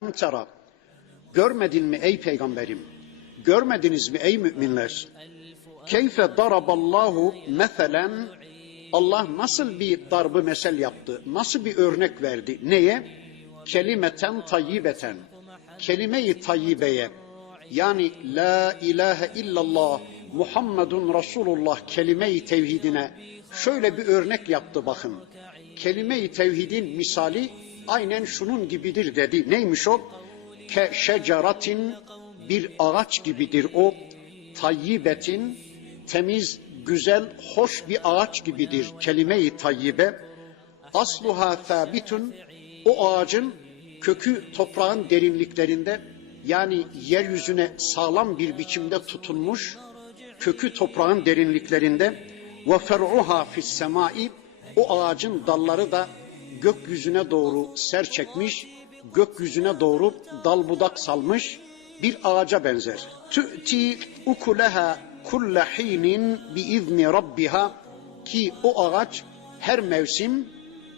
tera. Görmedin mi ey peygamberim? Görmediniz mi ey müminler? Keyfe daraballahu meselen Allah nasıl bir darbı mesel yaptı? Nasıl bir örnek verdi? Neye? Kelimeten tayyibeten. Kelime-i tayyibeye. Yani la ilahe illallah Muhammedun Resulullah kelime-i tevhidine şöyle bir örnek yaptı bakın. Kelime-i tevhidin misali aynen şunun gibidir dedi. Neymiş o? Ke şeceratin bir ağaç gibidir o. Tayyibetin temiz, güzel, hoş bir ağaç gibidir kelime-i tayyibe. Asluha sabitun o ağacın kökü toprağın derinliklerinde yani yeryüzüne sağlam bir biçimde tutunmuş, kökü toprağın derinliklerinde ve fer'uha fis semai o ağacın dalları da gökyüzüne doğru ser çekmiş, gökyüzüne doğru dal budak salmış bir ağaca benzer. Tü'ti ukuleha kulle hinin bi izni rabbiha ki o ağaç her mevsim,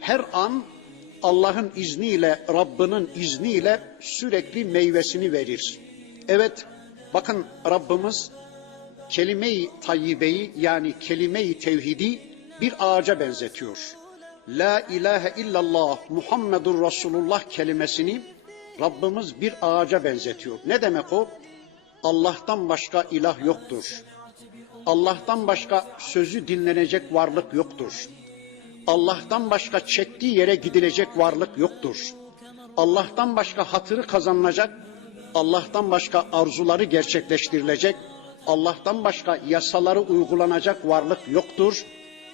her an Allah'ın izniyle, Rabbinin izniyle sürekli meyvesini verir. Evet, bakın Rabbimiz kelime-i tayyibeyi yani kelime-i tevhidi bir ağaca benzetiyor. La ilahe illallah Muhammedur Resulullah kelimesini Rabbimiz bir ağaca benzetiyor. Ne demek o? Allah'tan başka ilah yoktur. Allah'tan başka sözü dinlenecek varlık yoktur. Allah'tan başka çektiği yere gidilecek varlık yoktur. Allah'tan başka hatırı kazanılacak, Allah'tan başka arzuları gerçekleştirilecek, Allah'tan başka yasaları uygulanacak varlık yoktur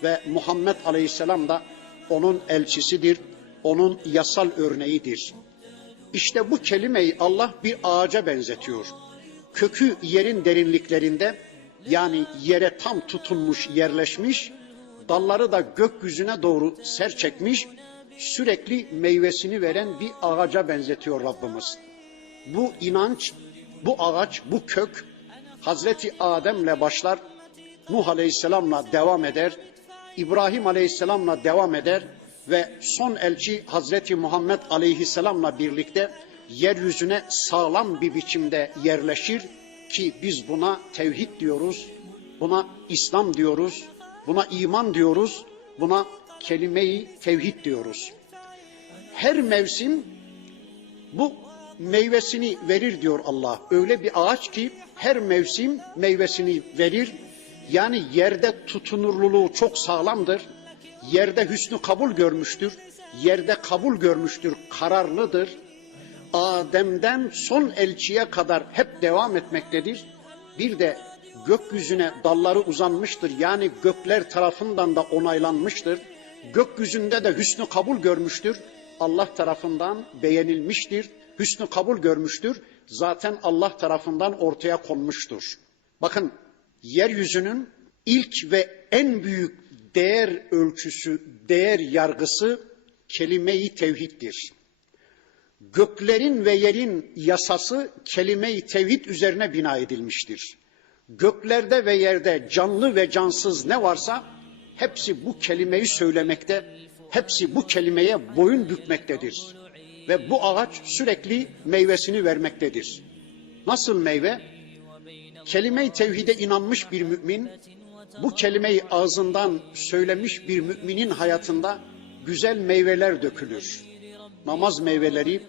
ve Muhammed Aleyhisselam da onun elçisidir, onun yasal örneğidir. İşte bu kelimeyi Allah bir ağaca benzetiyor. Kökü yerin derinliklerinde yani yere tam tutunmuş, yerleşmiş, dalları da gökyüzüne doğru ser çekmiş, sürekli meyvesini veren bir ağaca benzetiyor Rabbimiz. Bu inanç, bu ağaç, bu kök Hazreti Adem'le başlar, Nuh Aleyhisselam'la devam eder, İbrahim Aleyhisselam'la devam eder ve son elçi Hazreti Muhammed Aleyhisselam'la birlikte yeryüzüne sağlam bir biçimde yerleşir ki biz buna tevhid diyoruz, buna İslam diyoruz, buna iman diyoruz, buna kelime-i tevhid diyoruz. Her mevsim bu meyvesini verir diyor Allah. Öyle bir ağaç ki her mevsim meyvesini verir. Yani yerde tutunurluluğu çok sağlamdır. Yerde hüsnü kabul görmüştür. Yerde kabul görmüştür, kararlıdır. Adem'den son elçiye kadar hep devam etmektedir. Bir de gökyüzüne dalları uzanmıştır. Yani gökler tarafından da onaylanmıştır. Gökyüzünde de hüsnü kabul görmüştür. Allah tarafından beğenilmiştir. Hüsnü kabul görmüştür. Zaten Allah tarafından ortaya konmuştur. Bakın yeryüzünün ilk ve en büyük değer ölçüsü, değer yargısı kelime-i tevhiddir. Göklerin ve yerin yasası kelime-i tevhid üzerine bina edilmiştir. Göklerde ve yerde canlı ve cansız ne varsa hepsi bu kelimeyi söylemekte, hepsi bu kelimeye boyun bükmektedir. Ve bu ağaç sürekli meyvesini vermektedir. Nasıl meyve? Kelime-i tevhide inanmış bir mümin, bu kelimeyi ağzından söylemiş bir müminin hayatında güzel meyveler dökülür. Namaz meyveleri,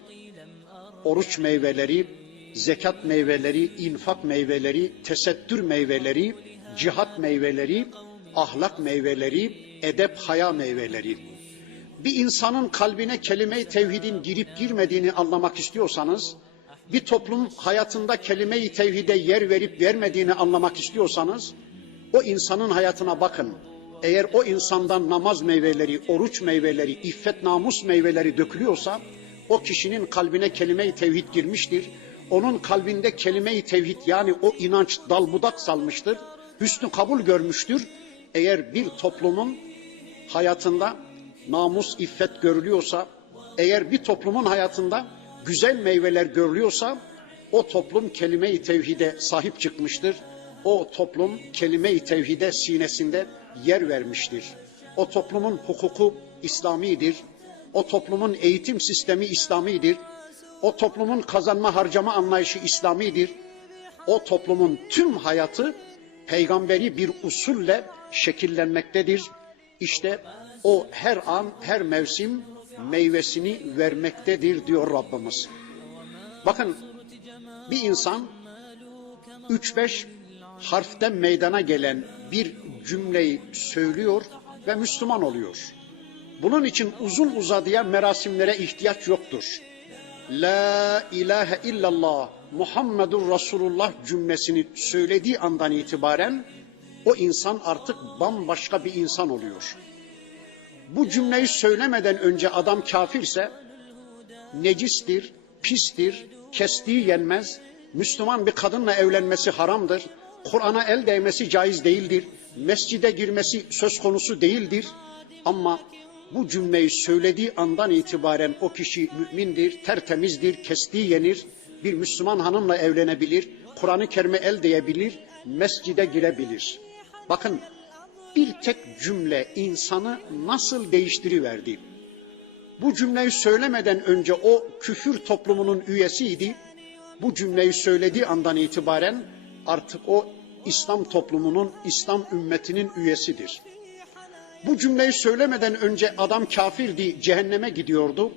oruç meyveleri, zekat meyveleri, infak meyveleri, tesettür meyveleri, cihat meyveleri, ahlak meyveleri, edep haya meyveleri. Bir insanın kalbine kelime-i tevhidin girip girmediğini anlamak istiyorsanız, bir toplum hayatında kelime-i tevhide yer verip vermediğini anlamak istiyorsanız, o insanın hayatına bakın. Eğer o insandan namaz meyveleri, oruç meyveleri, iffet namus meyveleri dökülüyorsa, o kişinin kalbine kelime-i tevhid girmiştir. Onun kalbinde kelime-i tevhid yani o inanç dal budak salmıştır. Hüsnü kabul görmüştür. Eğer bir toplumun hayatında namus, iffet görülüyorsa, eğer bir toplumun hayatında güzel meyveler görülüyorsa, o toplum kelime-i tevhide sahip çıkmıştır. O toplum kelime-i tevhide sinesinde yer vermiştir. O toplumun hukuku İslamidir. O toplumun eğitim sistemi İslamidir. O toplumun kazanma harcama anlayışı İslamidir. O toplumun tüm hayatı peygamberi bir usulle şekillenmektedir. İşte o her an, her mevsim meyvesini vermektedir diyor Rabbimiz. Bakın bir insan 3-5 harften meydana gelen bir cümleyi söylüyor ve Müslüman oluyor. Bunun için uzun uzadıya merasimlere ihtiyaç yoktur. La ilahe illallah Muhammedur Resulullah cümlesini söylediği andan itibaren o insan artık bambaşka bir insan oluyor. Bu cümleyi söylemeden önce adam kafirse necistir, pistir, kestiği yenmez, Müslüman bir kadınla evlenmesi haramdır, Kur'an'a el değmesi caiz değildir, mescide girmesi söz konusu değildir. Ama bu cümleyi söylediği andan itibaren o kişi mümindir, tertemizdir, kestiği yenir, bir Müslüman hanımla evlenebilir, Kur'an-ı Kerim'e el değebilir, mescide girebilir. Bakın bir tek cümle insanı nasıl değiştiriverdi. Bu cümleyi söylemeden önce o küfür toplumunun üyesiydi. Bu cümleyi söylediği andan itibaren artık o İslam toplumunun, İslam ümmetinin üyesidir. Bu cümleyi söylemeden önce adam kafirdi, cehenneme gidiyordu.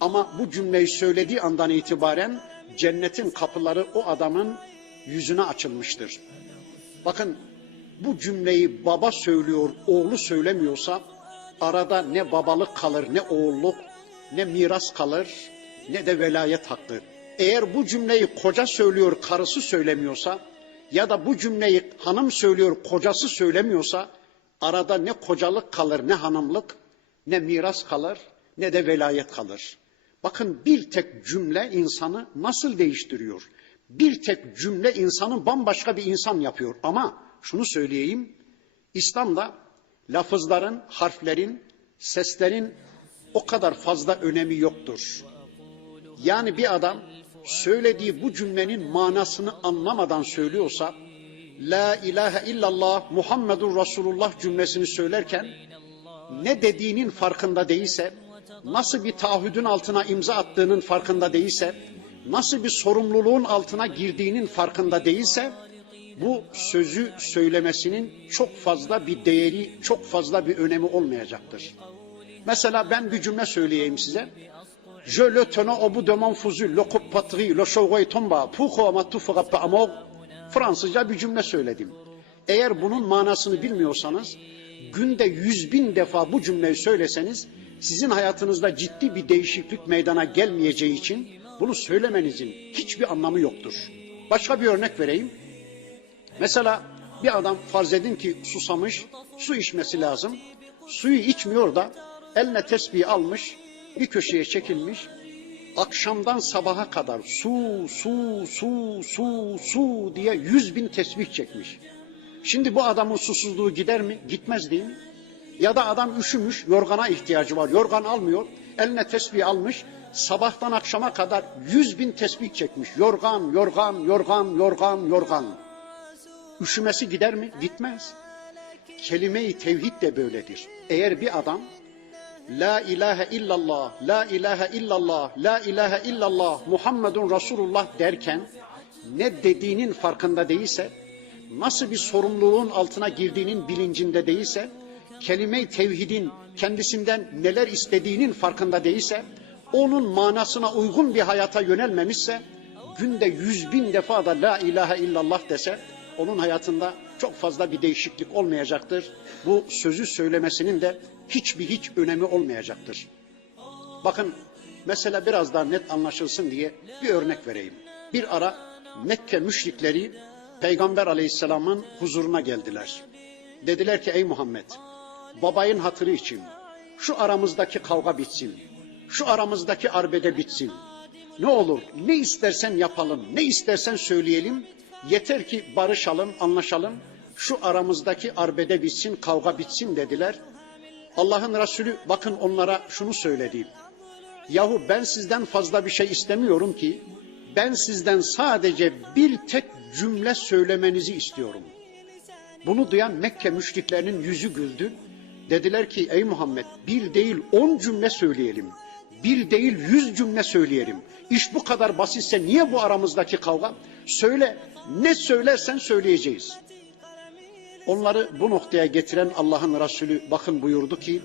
Ama bu cümleyi söylediği andan itibaren cennetin kapıları o adamın yüzüne açılmıştır. Bakın bu cümleyi baba söylüyor, oğlu söylemiyorsa arada ne babalık kalır, ne oğulluk, ne miras kalır, ne de velayet hakkı. Eğer bu cümleyi koca söylüyor, karısı söylemiyorsa ya da bu cümleyi hanım söylüyor, kocası söylemiyorsa arada ne kocalık kalır, ne hanımlık, ne miras kalır, ne de velayet kalır. Bakın bir tek cümle insanı nasıl değiştiriyor? Bir tek cümle insanı bambaşka bir insan yapıyor. Ama şunu söyleyeyim, İslam'da lafızların, harflerin, seslerin o kadar fazla önemi yoktur. Yani bir adam söylediği bu cümlenin manasını anlamadan söylüyorsa, La ilahe illallah Muhammedur Resulullah cümlesini söylerken ne dediğinin farkında değilse, nasıl bir taahhüdün altına imza attığının farkında değilse, nasıl bir sorumluluğun altına girdiğinin farkında değilse, bu sözü söylemesinin çok fazla bir değeri, çok fazla bir önemi olmayacaktır. Mesela ben bir cümle söyleyeyim size. Je le tenais au bout de mon fusil, le coup patrie, le chauvet tomba, pourquoi ma tout frappe à mort? Fransızca bir cümle söyledim. Eğer bunun manasını bilmiyorsanız, günde yüz bin defa bu cümleyi söyleseniz, sizin hayatınızda ciddi bir değişiklik meydana gelmeyeceği için bunu söylemenizin hiçbir anlamı yoktur. Başka bir örnek vereyim. Mesela bir adam farz edin ki susamış, su içmesi lazım. Suyu içmiyor da eline tesbih almış, bir köşeye çekilmiş. Akşamdan sabaha kadar su, su, su, su, su diye yüz bin tesbih çekmiş. Şimdi bu adamın susuzluğu gider mi? Gitmez değil mi? Ya da adam üşümüş, yorgana ihtiyacı var. Yorgan almıyor, eline tesbih almış. Sabahtan akşama kadar yüz bin tesbih çekmiş. Yorgan, yorgan, yorgan, yorgan, yorgan. Üşümesi gider mi? Gitmez. Kelime-i tevhid de böyledir. Eğer bir adam La ilahe illallah, la ilahe illallah, la ilahe illallah, Muhammedun Resulullah derken ne dediğinin farkında değilse, nasıl bir sorumluluğun altına girdiğinin bilincinde değilse, kelime-i tevhidin kendisinden neler istediğinin farkında değilse, onun manasına uygun bir hayata yönelmemişse, günde yüz bin defa da la ilahe illallah dese, onun hayatında çok fazla bir değişiklik olmayacaktır. Bu sözü söylemesinin de hiçbir hiç önemi olmayacaktır. Bakın mesela biraz daha net anlaşılsın diye bir örnek vereyim. Bir ara Mekke müşrikleri Peygamber aleyhisselamın huzuruna geldiler. Dediler ki ey Muhammed babayın hatırı için şu aramızdaki kavga bitsin. Şu aramızdaki arbede bitsin. Ne olur ne istersen yapalım, ne istersen söyleyelim. Yeter ki barışalım, anlaşalım. Şu aramızdaki arbede bitsin, kavga bitsin dediler. Allah'ın Resulü bakın onlara şunu söyledi. Yahu ben sizden fazla bir şey istemiyorum ki ben sizden sadece bir tek cümle söylemenizi istiyorum. Bunu duyan Mekke müşriklerinin yüzü güldü. Dediler ki ey Muhammed bir değil on cümle söyleyelim. Bir değil yüz cümle söyleyelim. İş bu kadar basitse niye bu aramızdaki kavga? Söyle, ne söylersen söyleyeceğiz. Onları bu noktaya getiren Allah'ın Resulü bakın buyurdu ki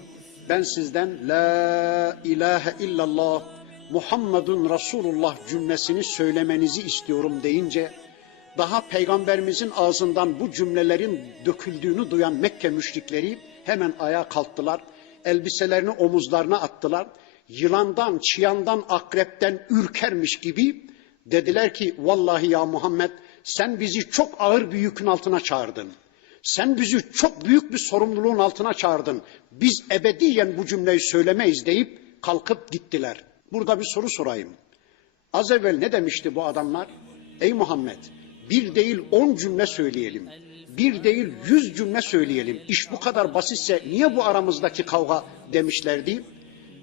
ben sizden la ilahe illallah Muhammedun Resulullah cümlesini söylemenizi istiyorum deyince daha peygamberimizin ağzından bu cümlelerin döküldüğünü duyan Mekke müşrikleri hemen ayağa kalktılar. Elbiselerini omuzlarına attılar. Yılandan, çıyandan, akrepten ürkermiş gibi dediler ki vallahi ya Muhammed sen bizi çok ağır bir yükün altına çağırdın. Sen bizi çok büyük bir sorumluluğun altına çağırdın. Biz ebediyen bu cümleyi söylemeyiz deyip kalkıp gittiler. Burada bir soru sorayım. Az evvel ne demişti bu adamlar? Ey Muhammed bir değil on cümle söyleyelim. Bir değil yüz cümle söyleyelim. İş bu kadar basitse niye bu aramızdaki kavga demişlerdi.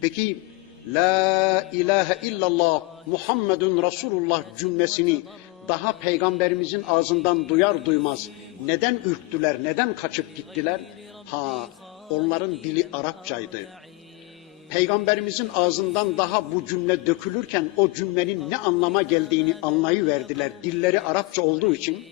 Peki La ilahe illallah Muhammedun Resulullah cümlesini daha peygamberimizin ağzından duyar duymaz neden ürktüler, neden kaçıp gittiler? Ha, onların dili Arapçaydı. Peygamberimizin ağzından daha bu cümle dökülürken o cümlenin ne anlama geldiğini anlayıverdiler. Dilleri Arapça olduğu için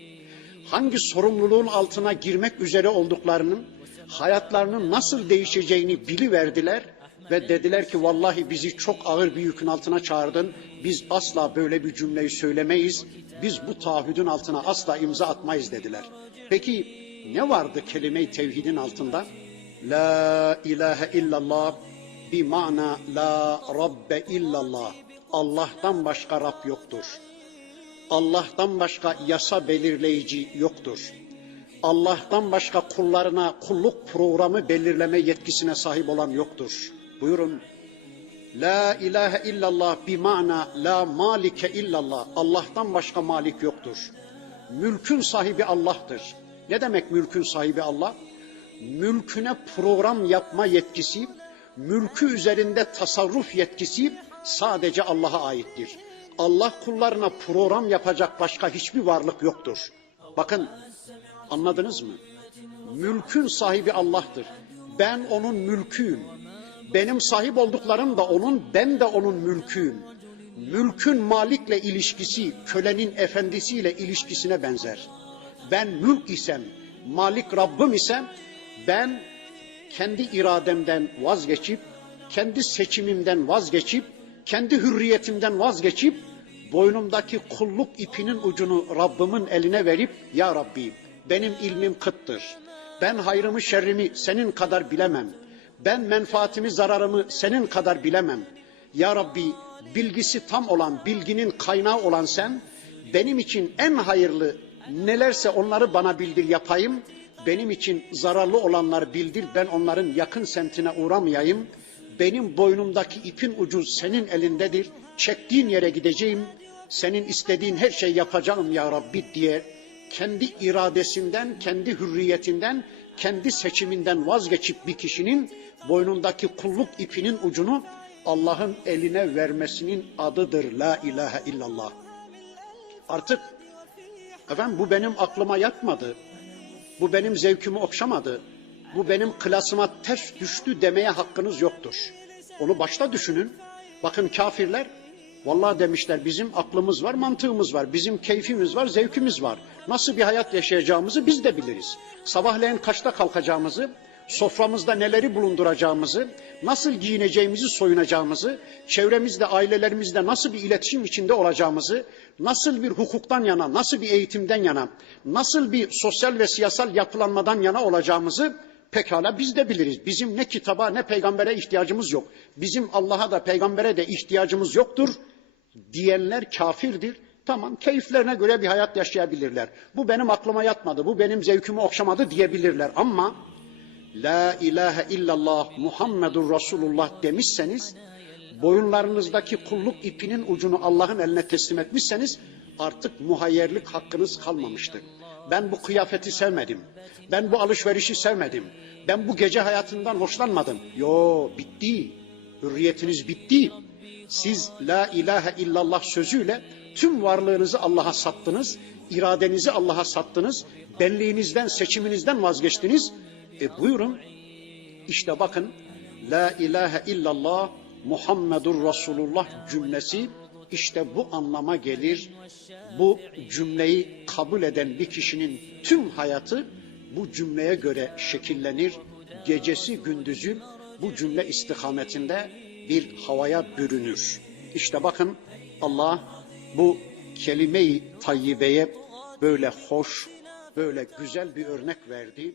hangi sorumluluğun altına girmek üzere olduklarının, hayatlarının nasıl değişeceğini biliverdiler ve dediler ki vallahi bizi çok ağır bir yükün altına çağırdın. Biz asla böyle bir cümleyi söylemeyiz. Biz bu taahhüdün altına asla imza atmayız dediler. Peki ne vardı kelime-i tevhidin altında? La ilahe illallah bi mana la rabbe illallah. Allah'tan başka Rab yoktur. Allah'tan başka yasa belirleyici yoktur. Allah'tan başka kullarına kulluk programı belirleme yetkisine sahip olan yoktur. Buyurun. La ilahe illallah bi mana la malike illallah. Allah'tan başka malik yoktur. Mülkün sahibi Allah'tır. Ne demek mülkün sahibi Allah? Mülküne program yapma yetkisi, mülkü üzerinde tasarruf yetkisi sadece Allah'a aittir. Allah kullarına program yapacak başka hiçbir varlık yoktur. Bakın anladınız mı? Mülkün sahibi Allah'tır. Ben onun mülküyüm. Benim sahip olduklarım da onun, ben de onun mülküyüm. Mülkün malikle ilişkisi, kölenin efendisiyle ilişkisine benzer. Ben mülk isem, malik Rabbim isem, ben kendi irademden vazgeçip, kendi seçimimden vazgeçip, kendi hürriyetimden vazgeçip, boynumdaki kulluk ipinin ucunu Rabbimin eline verip, Ya Rabbi benim ilmim kıttır. Ben hayrımı şerrimi senin kadar bilemem. Ben menfaatimi zararımı senin kadar bilemem. Ya Rabbi bilgisi tam olan, bilginin kaynağı olan sen, benim için en hayırlı nelerse onları bana bildir yapayım. Benim için zararlı olanları bildir, ben onların yakın semtine uğramayayım. Benim boynumdaki ipin ucu senin elindedir. Çektiğin yere gideceğim. Senin istediğin her şey yapacağım ya Rabbi diye kendi iradesinden, kendi hürriyetinden, kendi seçiminden vazgeçip bir kişinin boynundaki kulluk ipinin ucunu Allah'ın eline vermesinin adıdır la ilahe illallah. Artık efendim bu benim aklıma yatmadı. Bu benim zevkimi okşamadı. Bu benim klasıma ters düştü demeye hakkınız yoktur. Onu başta düşünün. Bakın kafirler Vallahi demişler bizim aklımız var, mantığımız var, bizim keyfimiz var, zevkimiz var. Nasıl bir hayat yaşayacağımızı biz de biliriz. Sabahleyin kaçta kalkacağımızı, soframızda neleri bulunduracağımızı, nasıl giyineceğimizi, soyunacağımızı, çevremizde, ailelerimizde nasıl bir iletişim içinde olacağımızı, nasıl bir hukuktan yana, nasıl bir eğitimden yana, nasıl bir sosyal ve siyasal yapılanmadan yana olacağımızı pekala biz de biliriz. Bizim ne kitaba ne peygambere ihtiyacımız yok. Bizim Allah'a da peygambere de ihtiyacımız yoktur diyenler kafirdir. Tamam keyiflerine göre bir hayat yaşayabilirler. Bu benim aklıma yatmadı, bu benim zevkimi okşamadı diyebilirler. Ama La ilahe illallah Muhammedur Resulullah demişseniz, boyunlarınızdaki kulluk ipinin ucunu Allah'ın eline teslim etmişseniz artık muhayyerlik hakkınız kalmamıştır. Ben bu kıyafeti sevmedim. Ben bu alışverişi sevmedim. Ben bu gece hayatından hoşlanmadım. Yo bitti. Hürriyetiniz bitti. Siz la ilahe illallah sözüyle tüm varlığınızı Allah'a sattınız, iradenizi Allah'a sattınız, benliğinizden, seçiminizden vazgeçtiniz. E buyurun, işte bakın la ilahe illallah Muhammedur Resulullah cümlesi işte bu anlama gelir. Bu cümleyi kabul eden bir kişinin tüm hayatı bu cümleye göre şekillenir. Gecesi gündüzü bu cümle istikametinde bir havaya bürünür. İşte bakın Allah bu kelime-i tayyibeye böyle hoş, böyle güzel bir örnek verdi.